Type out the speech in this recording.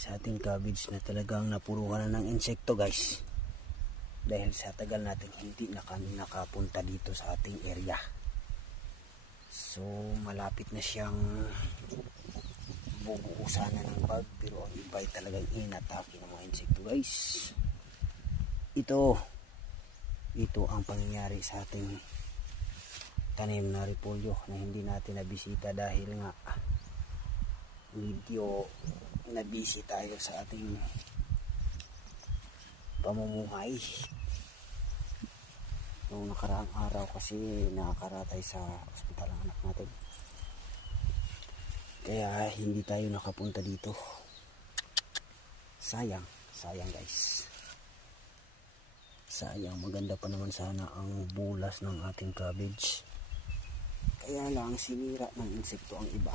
Sa ating cabbage na talagang napuruhan na ng insekto guys, dahil sa tagal natin hindi na kami nakapunta dito sa ating area. So malapit na siyang bubuusan na ng bag, pero ang iba ay talagang inatake ng mga insekto guys. Ito ang pangyayari sa ating tanim na repolyo na hindi natin nabisita dahil nga medyo nabisi tayo sa ating pamumuhay noong nakaraang araw kasi nakakaratay sa ospital ang anak natin, kaya hindi tayo nakapunta dito. Sayang guys, sayang. Maganda pa naman sana ang bulas ng ating cabbage, kaya lang sinira ng insekto ang iba.